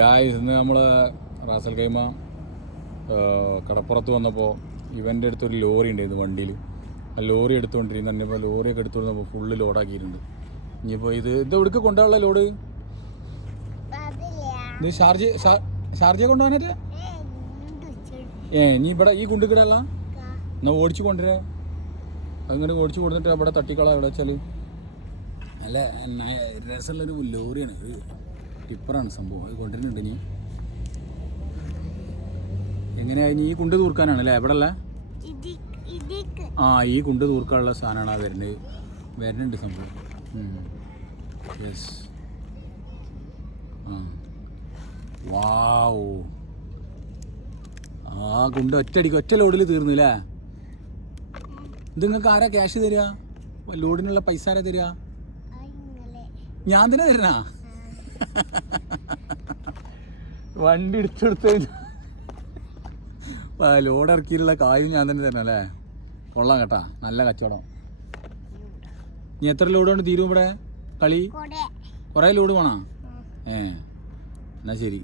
ഇന്ന് നമ്മൾ Ras al Khaimah കടപ്പുറത്ത് വന്നപ്പോൾ ഇവൻ്റെ അടുത്തൊരു ലോറി ഉണ്ടായിരുന്നു വണ്ടിയിൽ. ആ ലോറി എടുത്തുകൊണ്ടിരുന്നു തന്നെ. ഇപ്പോൾ ലോറിയൊക്കെ എടുത്തു വന്നപ്പോൾ ഫുള്ള് ലോഡാക്കിയിട്ടുണ്ട്. ഇനിയിപ്പോൾ ഇത് എവിടേക്ക് കൊണ്ടുപോകാനുള്ള ലോഡ്? ഇത് ഷാർജ കൊണ്ടുപോകാനല്ലേ? ഇനി ഇവിടെ ഈ കുണ്ടിക്കിടല്ല എന്നാൽ ഓടിച്ചു കൊണ്ടുവരാ. അങ്ങനെ ഓടിച്ചു കൊടുത്തിട്ട് അവിടെ തട്ടിക്കളാം. എവിടെ വെച്ചാൽ നല്ല രസമുള്ളൊരു ലോറിയാണ്, ഒരു ടിപ്പറാണ് സംഭവം. അത് കൊണ്ടുവരുന്നുണ്ട്. ഇനി എങ്ങനെയാ ഇനി ഈ കുണ്ട് തൂർക്കാനാണ് അല്ലേ? എവിടെ അല്ല ഈ കുണ്ട് തൂർക്കാനുള്ള സാധനമാണ് ആ വരുന്നുണ്ട് സംഭവം. യെസ്. വാവ്, ആ കുണ്ട് ഒറ്റ ലോഡിൽ തീർന്നു അല്ലേ? ഇത് നിങ്ങൾക്ക് ആരാ ക്യാഷ് തരിക? ലോഡിനുള്ള പൈസ ആരാ തരിക? ഞാൻ തന്നെ തരണ? വണ്ടി എടുത്തെടുത്ത് ലോഡ് ഇറക്കിയിട്ടുള്ള കായും ഞാൻ തന്നെ തരണം അല്ലേ? കൊള്ളാം കേട്ടാ, നല്ല കച്ചവടം. ഇനി എത്ര ലോഡ് കൊണ്ട് തീരും ഇവിടെ കളി? കുറേ ലോഡ് വേണോ? എന്നാ ശരി.